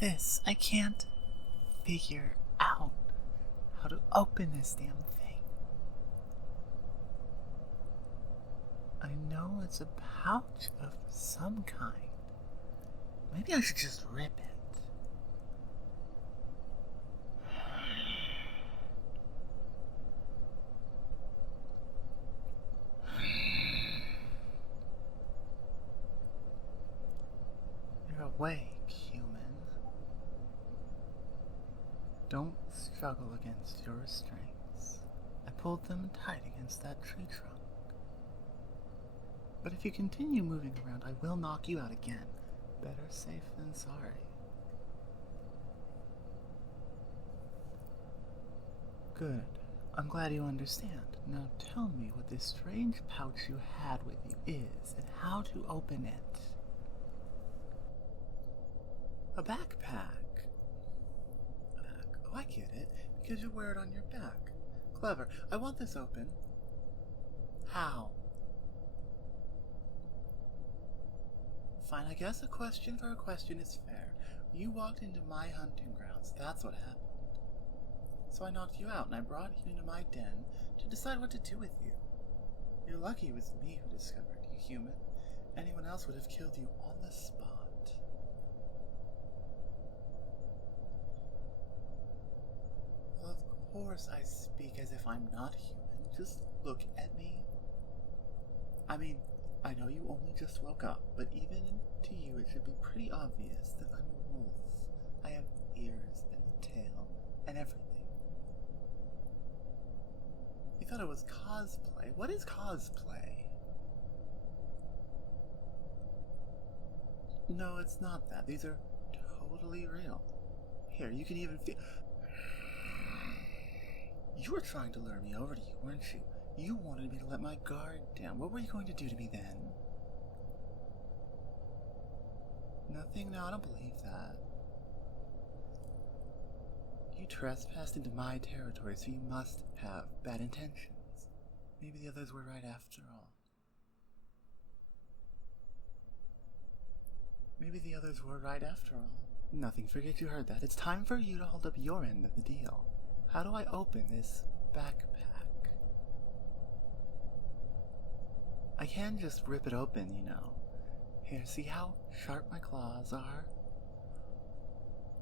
this. I can't figure out how to open this damn thing. I know it's a pouch of some kind. Maybe I should just rip it. You're awake, human. Don't struggle against your restraints. I pulled them tight against that tree trunk. But if you continue moving around, I will knock you out again. Better safe than sorry. Good. I'm glad you understand. Now tell me what this strange pouch you had with you is and how to open it. A backpack. Oh, I get it. Because you wear it on your back. Clever. I want this open. How? Fine, I guess a question for a question is fair. You walked into my hunting grounds. That's what happened. So I knocked you out and I brought you into my den to decide what to do with you. You're lucky it was me who discovered you, human. Anyone else would have killed you on the spot. Of course I speak as if I'm not human. Just look at me. I mean, I know you only just woke up, but even to you it should be pretty obvious that I'm a wolf. I have ears and a tail and everything. You thought it was cosplay. What is cosplay? No, it's not that. These are totally real. Here, you can even feel... You were trying to lure me over to you, weren't you? You wanted me to let my guard down. What were you going to do to me then? Nothing? No, I don't believe that. You trespassed into my territory, so you must have bad intentions. Maybe the others were right after all. Maybe the others were right after all. Nothing, forget you heard that. It's time for you to hold up your end of the deal. How do I open this backpack? I can just rip it open, you know. Here, see how sharp my claws are?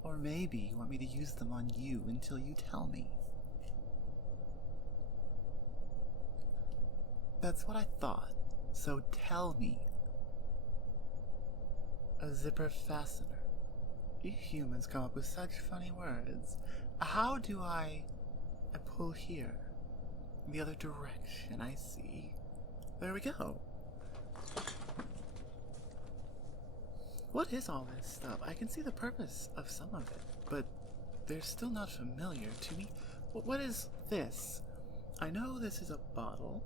Or maybe you want me to use them on you until you tell me. That's what I thought. So tell me. A zipper fastener. You humans come up with such funny words. How do I pull here? The other direction, I see. There we go. What is all this stuff? I can see the purpose of some of it, but they're still not familiar to me. What is this? I know this is a bottle,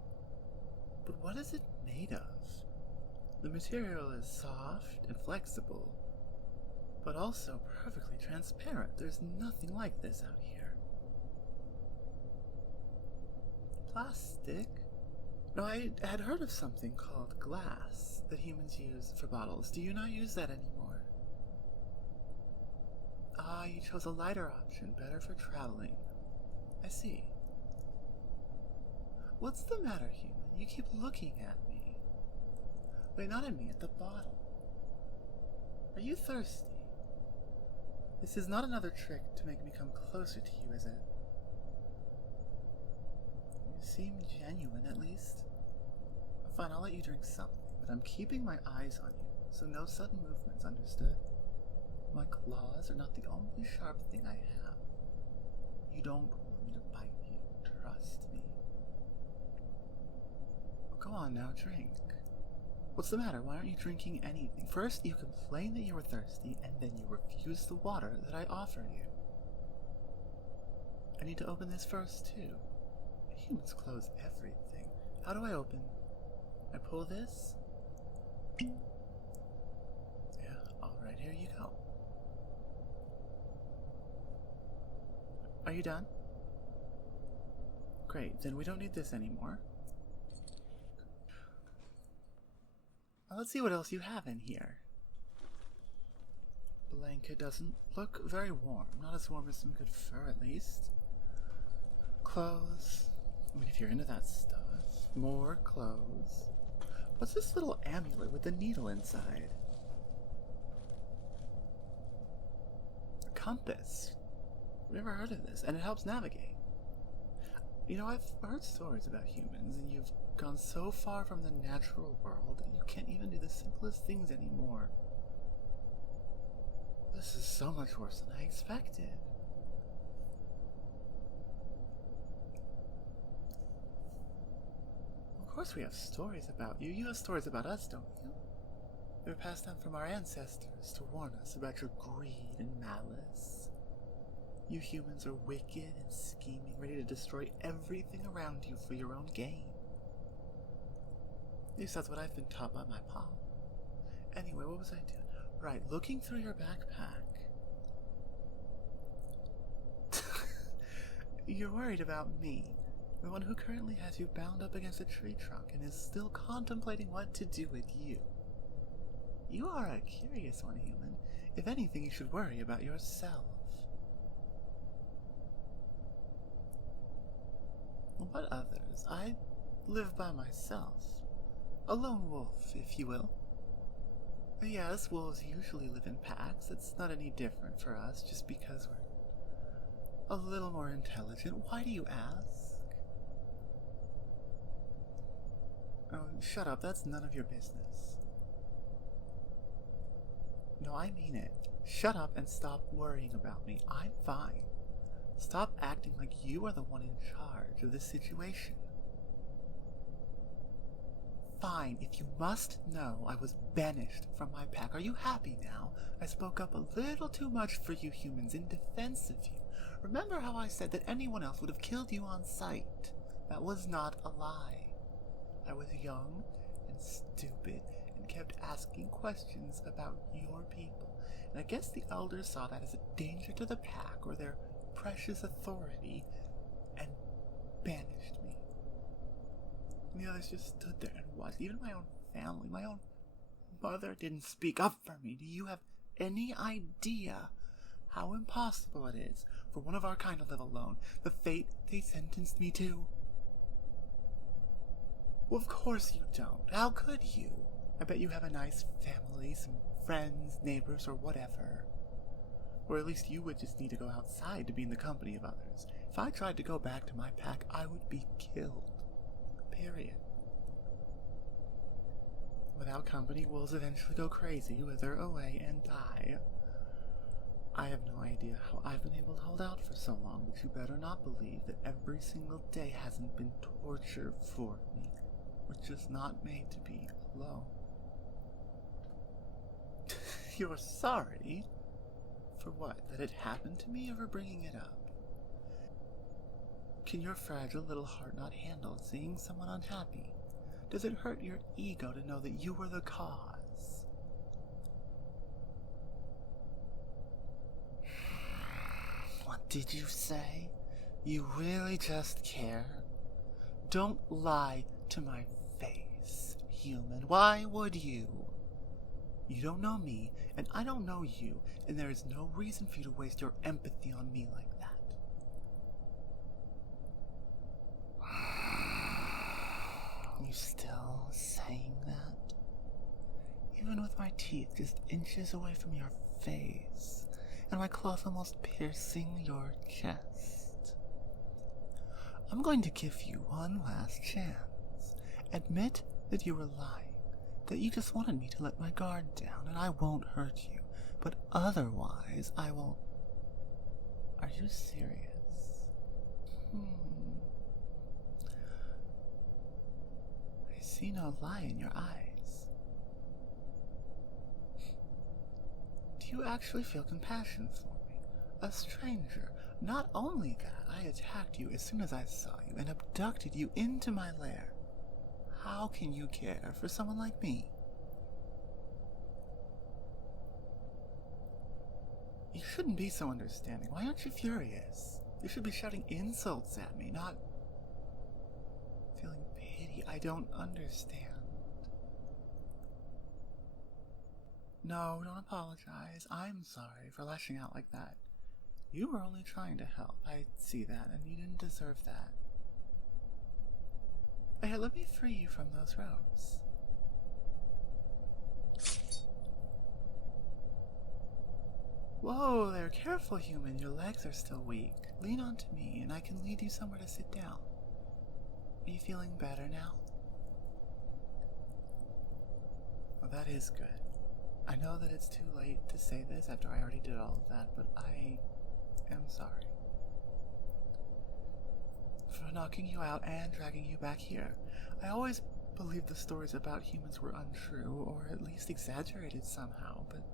but what is it made of? The material is soft and flexible, but also perfectly transparent. There's nothing like this out here. Plastic? No, I had heard of something called glass that humans use for bottles. Do you not use that anymore? Ah, you chose a lighter option, better for traveling. I see. What's the matter, human? You keep looking at me. Wait, not at me, at the bottle. Are you thirsty? This is not another trick to make me come closer to you, is it? You seem genuine, at least. Fine, I'll let you drink something, but I'm keeping my eyes on you, so no sudden movements, understood? My claws are not the only sharp thing I have. You don't want me to bite you, trust me. Well, go on now, drink. What's the matter? Why aren't you drinking anything? First, you complain that you were thirsty, and then you refuse the water that I offer you. I need to open this first, too. Humans close everything. How do I open? I pull this? Yeah, alright, here you go. Are you done? Great, then we don't need this anymore. Now let's see what else you have in here. blanket doesn't look very warm. Not as warm as some good fur, at least. Clothes. I mean, if you're into that stuff. More clothes. What's this little amulet with the needle inside? A compass. I've never heard of this, and it helps navigate. You know, I've heard stories about humans, and you've gone so far from the natural world that you can't even do the simplest things anymore. This is so much worse than I expected. Of course we have stories about you. You have stories about us, don't you? They were passed down from our ancestors to warn us about your greed and malice. You humans are wicked and scheming, ready to destroy everything around you for your own gain. At least that's what I've been taught by my pa. Anyway, what was I doing? Right, looking through your backpack. You're worried about me, the one who currently has you bound up against a tree trunk and is still contemplating what to do with you. You are a curious one, human. If anything, you should worry about yourself. What others? I live by myself. A lone wolf, if you will. Yes, wolves usually live in packs. It's not any different for us just because we're a little more intelligent. Why do you ask? Oh, shut up. That's none of your business. No, I mean it. Shut up and stop worrying about me. I'm fine. Stop acting like you are the one in charge of this situation. Fine, if you must know, I was banished from my pack. Are you happy now? I spoke up a little too much for you humans in defense of you. Remember how I said that anyone else would have killed you on sight? That was not a lie. I was young and stupid and kept asking questions about your people. And I guess the elders saw that as a danger to the pack or their precious authority and banished me. And the others just stood there and watched. Even my own family, my own mother didn't speak up for me. Do you have any idea how impossible it is for one of our kind to live alone? The fate they sentenced me to? Well, of course you don't. How could you? I bet you have a nice family, some friends, neighbors, or whatever. Or at least you would just need to go outside to be in the company of others. If I tried to go back to my pack, I would be killed. Period. Without company, wolves eventually go crazy, wither away, and die. I have no idea how I've been able to hold out for so long, but you better not believe that every single day hasn't been torture for me. We're just not made to be alone. You're sorry? For what? That it happened to me, or for bringing it up? Can your fragile little heart not handle seeing someone unhappy? Does it hurt your ego to know that you were the cause? What did you say? You really just care? Don't lie to my face, human. Why would you? You don't know me, and I don't know you, and there is no reason for you to waste your empathy on me like that. You still saying that? Even with my teeth just inches away from your face, and my claws almost piercing your chest. I'm going to give you one last chance. Admit that you were lying, that you just wanted me to let my guard down, and I won't hurt you. But otherwise, I will... Are you serious? I see no lie in your eyes. Do you actually feel compassion for me? A stranger. Not only that, I attacked you as soon as I saw you and abducted you into my lair. How can you care for someone like me? You shouldn't be so understanding. Why aren't you furious? You should be shouting insults at me, not feeling pity. I don't understand. No, don't apologize. I'm sorry for lashing out like that. You were only trying to help. I see that, and you didn't deserve that. Here, let me free you from those ropes. Whoa there, careful human, your legs are still weak. Lean onto me and I can lead you somewhere to sit down. Are you feeling better now? Well, that is good. I know that it's too late to say this after I already did all of that, but I am sorry for knocking you out and dragging you back here. I always believed the stories about humans were untrue, or at least exaggerated somehow, but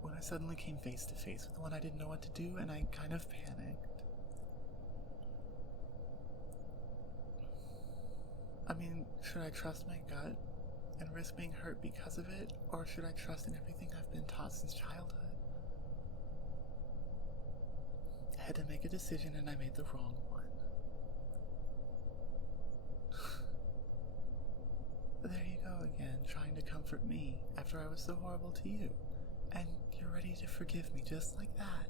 when I suddenly came face to face with one, I didn't know what to do, and I kind of panicked. I mean, should I trust my gut and risk being hurt because of it, or should I trust in everything I've been taught since childhood? I had to make a decision, and I made the wrong one. There you go again, trying to comfort me after I was so horrible to you. And you're ready to forgive me just like that.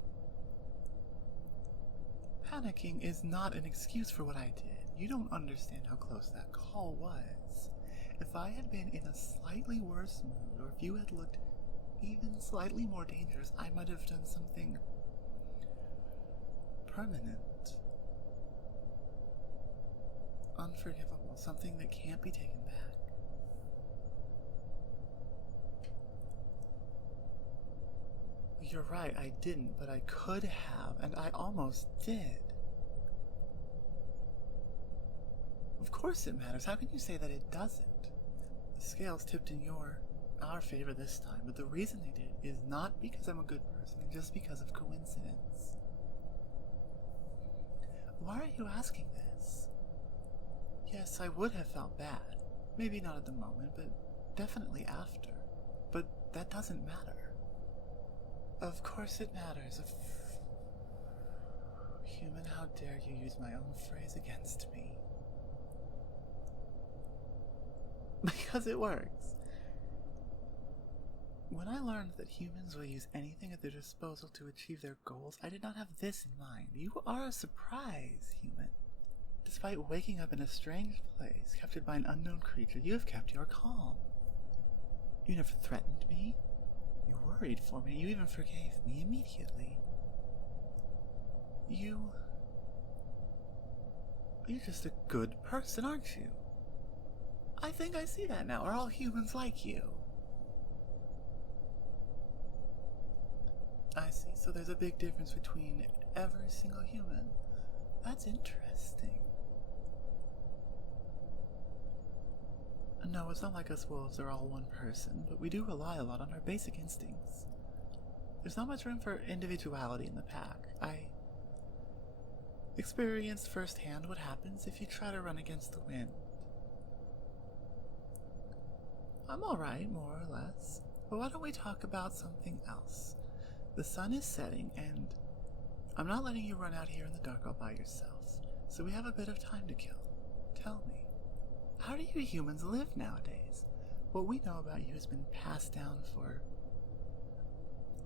Panicking is not an excuse for what I did. You don't understand how close that call was. If I had been in a slightly worse mood, or if you had looked even slightly more dangerous, I might have done something permanent. Unforgivable, something that can't be taken back. You're right, I didn't, but I could have, and I almost did. Of course it matters. How can you say that it doesn't? The scales tipped in our favor this time, but the reason they did is not because I'm a good person, just because of coincidence. Why are you asking this? Yes, I would have felt bad. Maybe not at the moment, but definitely after. But that doesn't matter. Of course it matters. Human, how dare you use my own phrase against me? Because it works. When I learned that humans will use anything at their disposal to achieve their goals, I did not have this in mind. You are a surprise, human. Despite waking up in a strange place, captured by an unknown creature, you have kept your calm. You never threatened me. You worried for me. You even forgave me immediately. You're just a good person, aren't you? I think I see that now. Are all humans like you? I see. So there's a big difference between every single human. That's interesting. No, it's not like us wolves are all one person, but we do rely a lot on our basic instincts. There's not much room for individuality in the pack. I experienced firsthand what happens if you try to run against the wind. I'm alright, more or less, but why don't we talk about something else? The sun is setting, and I'm not letting you run out here in the dark all by yourself, so we have a bit of time to kill. Tell me, how do you humans live nowadays? What we know about you has been passed down for,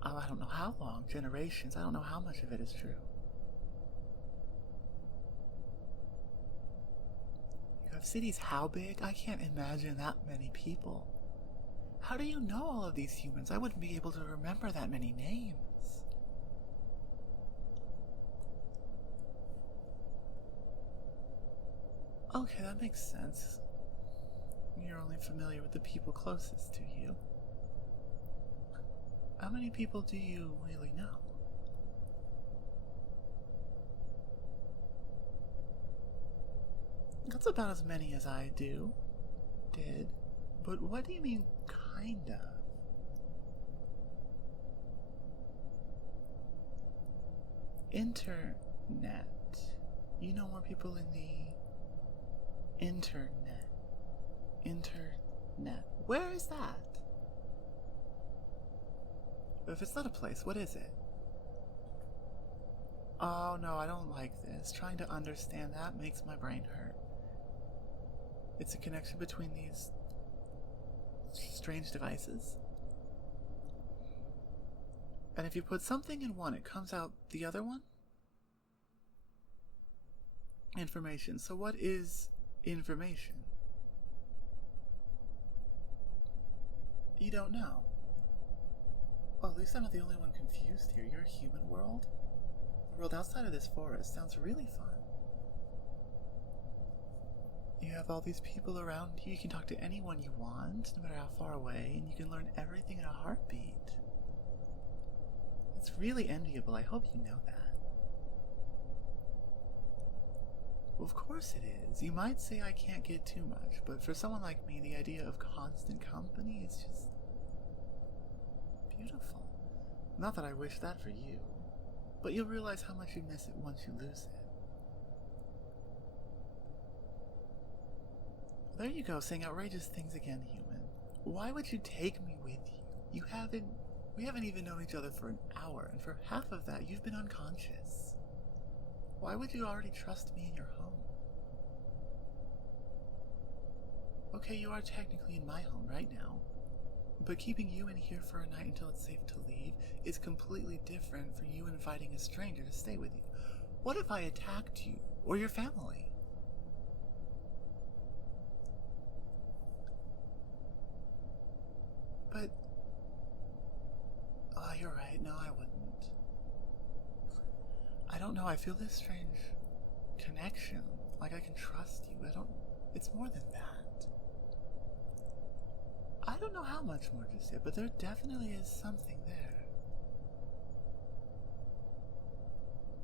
I don't know how long, generations. I don't know how much of it is true. You have cities how big? I can't imagine that many people. How do you know all of these humans? I wouldn't be able to remember that many names. Okay, that makes sense. You're only familiar with the people closest to you. How many people do you really know? That's about as many as I did. But what do you mean, kind of? Internet. You know more people in the internet. Internet. Where is that? If it's not a place, what is it? Oh no, I don't like this. Trying to understand that makes my brain hurt. It's a connection between these strange devices. And if you put something in one, it comes out the other one? Information. So what is information? You don't know. Well, at least I'm not the only one confused here. Your human world? The world outside of this forest sounds really fun. You have all these people around you. You can talk to anyone you want, no matter how far away, and you can learn everything in a heartbeat. It's really enviable. I hope you know that. Well, of course it is. You might say I can't get too much, but for someone like me, the idea of constant company is just beautiful. Not that I wish that for you, but you'll realize how much you miss it once you lose it. There you go, saying outrageous things again, human. Why would you take me with you? We haven't even known each other for an hour, and for half of that, you've been unconscious. Why would you already trust me in your home? Okay, you are technically in my home right now, but keeping you in here for a night until it's safe to leave is completely different from you inviting a stranger to stay with you. What if I attacked you, or your family? But, oh, you're right, no, I wouldn't. I don't know, I feel this strange connection, like I can trust you. It's more than that. I don't know how much more just yet, but there definitely is something there.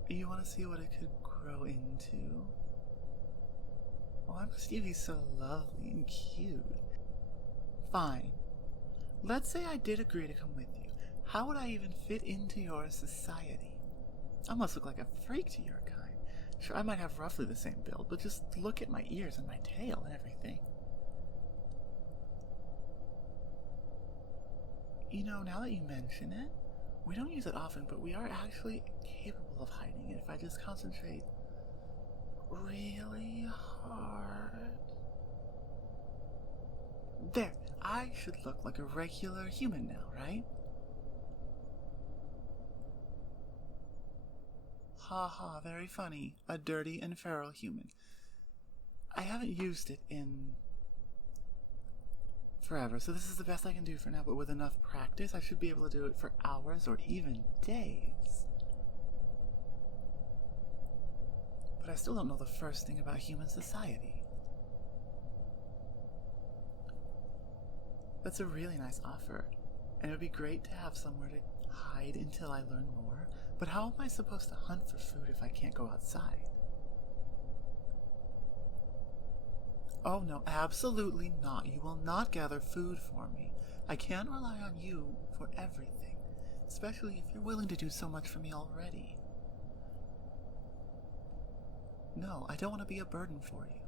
You want to see what it could grow into? Why must you be so lovely and cute? Fine. Let's say I did agree to come with you. How would I even fit into your society? I must look like a freak to your kind. Sure, I might have roughly the same build, but just look at my ears and my tail and everything. You know, now that you mention it, we don't use it often, but we are actually capable of hiding it if I just concentrate really hard. There, I should look like a regular human now, right? Ha ha, very funny. A dirty and feral human. I haven't used it in forever, so this is the best I can do for now, but with enough practice, I should be able to do it for hours or even days. But I still don't know the first thing about human society. That's a really nice offer, and it would be great to have somewhere to hide until I learn more, but how am I supposed to hunt for food if I can't go outside? Oh no, absolutely not. You will not gather food for me. I can't rely on you for everything, especially if you're willing to do so much for me already. No, I don't want to be a burden for you.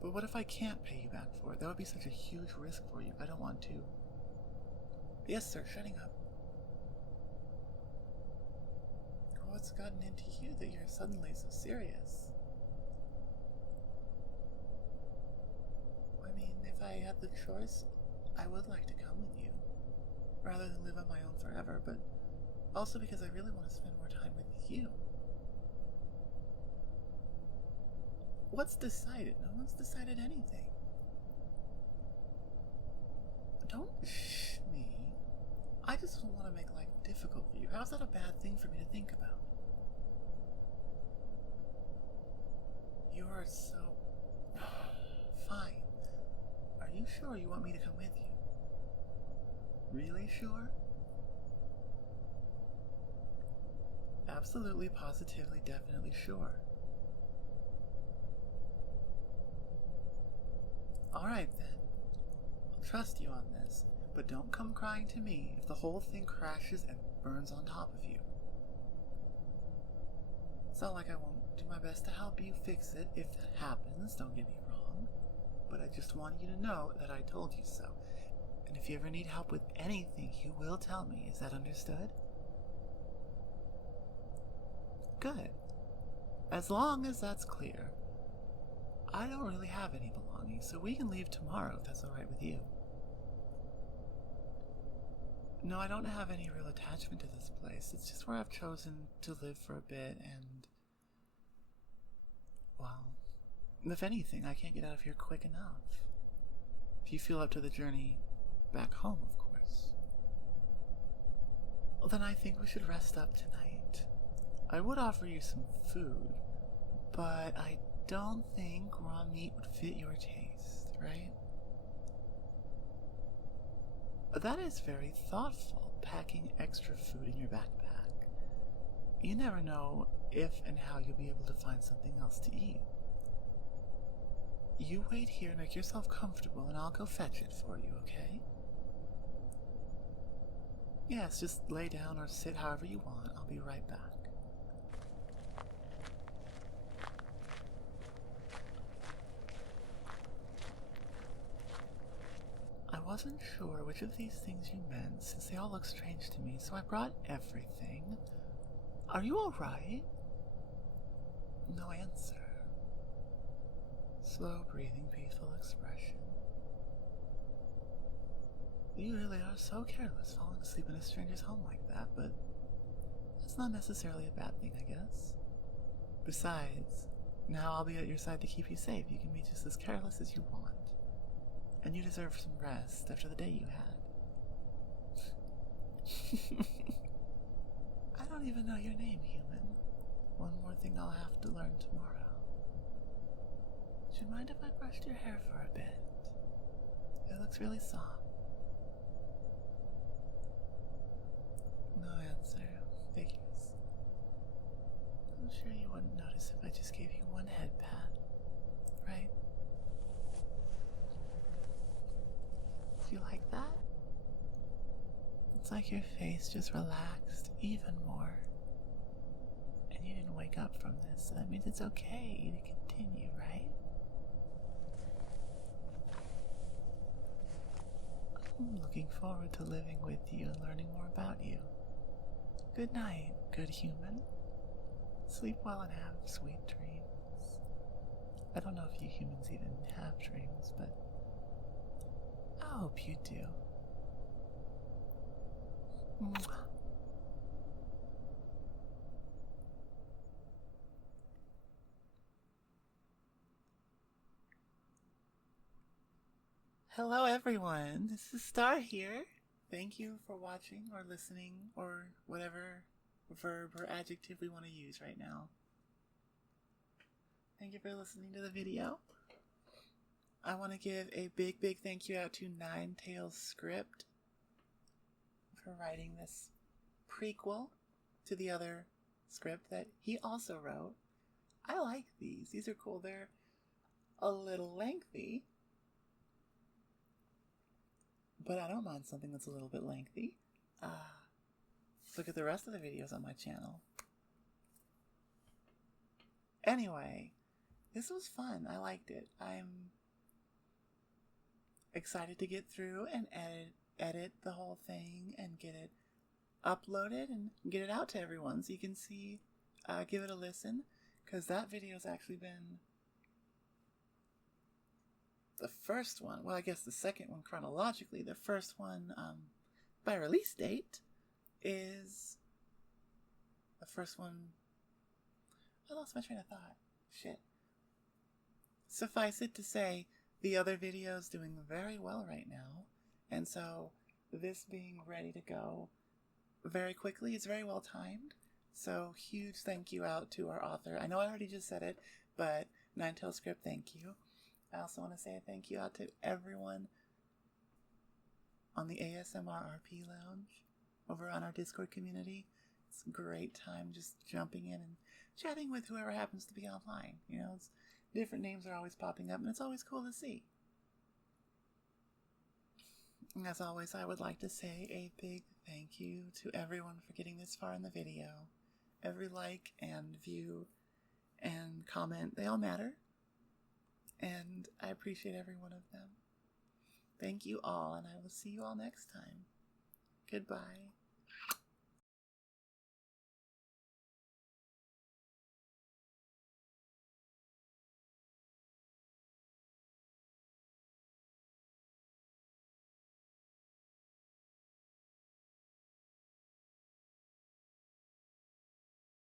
But what if I can't pay you back for it? That would be such a huge risk for you. I don't want to. Yes, sir, shutting up. What's gotten into you that you're suddenly so serious? I mean, if I had the choice, I would like to come with you, rather than live on my own forever, but also because I really want to spend more time with you. What's decided? No one's decided anything. Don't shh me. I just don't want to make life difficult for you. How's that a bad thing for me to think about? You are so... Fine. Are you sure you want me to come with you? Really sure? Absolutely, positively, definitely sure. Alright then. I'll trust you on this, but don't come crying to me if the whole thing crashes and burns on top of you. It's not like I won't do my best to help you fix it if that happens, don't get me wrong, but I just want you to know that I told you so. And if you ever need help with anything, you will tell me. Is that understood? Good. As long as that's clear. I don't really have any belongings, so we can leave tomorrow if that's alright with you. No, I don't have any real attachment to this place. It's just where I've chosen to live for a bit, and, well, if anything, I can't get out of here quick enough. If you feel up to the journey back home, of course. Well, then I think we should rest up tonight. I would offer you some food, but I don't think raw meat would fit your taste, right? That is very thoughtful, packing extra food in your backpack. You never know if and how you'll be able to find something else to eat. You wait here and make yourself comfortable, and I'll go fetch it for you, okay? Yes, just lay down or sit however you want. I'll be right back. I wasn't sure which of these things you meant, since they all look strange to me, so I brought everything. Are you alright? No answer. Slow breathing, peaceful expression. You really are so careless, falling asleep in a stranger's home like that, but that's not necessarily a bad thing, I guess. Besides, now I'll be at your side to keep you safe. You can be just as careless as you want. And you deserve some rest after the day you had. I don't even know your name, human. One more thing I'll have to learn tomorrow. Would you mind if I brushed your hair for a bit? It looks really soft. No answer. Figures. I'm sure you wouldn't notice if I just gave you one head pat, right? Do you like that? It's like your face just relaxed even more. And you didn't wake up from this, so that means it's okay to continue, right? I'm looking forward to living with you and learning more about you. Good night, good human. Sleep well and have sweet dreams. I don't know if you humans even have dreams, but I hope you do. Mwah. Hello everyone, this is Star here. Thank you for watching or listening or whatever verb or adjective we want to use right now. Thank you for listening to the video. I want to give a big thank you out to NineTalesScripts for writing this prequel to the other script that he also wrote. I like these. These are cool. They're a little lengthy, but I don't mind something that's a little bit lengthy. Look at the rest of the videos on my channel. Anyway, this was fun. I liked it. I'm excited to get through and edit the whole thing and get it uploaded and get it out to everyone so you can see, give it a listen, because that video's actually been the first one. Well, I guess the second one chronologically. The first one by release date is the first one. I lost my train of thought. Shit. Suffice it to say, the other video is doing very well right now, and so this being ready to go very quickly is very well timed. So huge thank you out to our author. I know I already just said it, but NineTalesScripts, thank you. I also want to say a thank you out to everyone on the ASMR RP Lounge over on our Discord community. It's a great time just jumping in and chatting with whoever happens to be online. You know, it's different names are always popping up, and it's always cool to see. And as always, I would like to say a big thank you to everyone for getting this far in the video. Every like and view and comment, they all matter. And I appreciate every one of them. Thank you all, and I will see you all next time. Goodbye.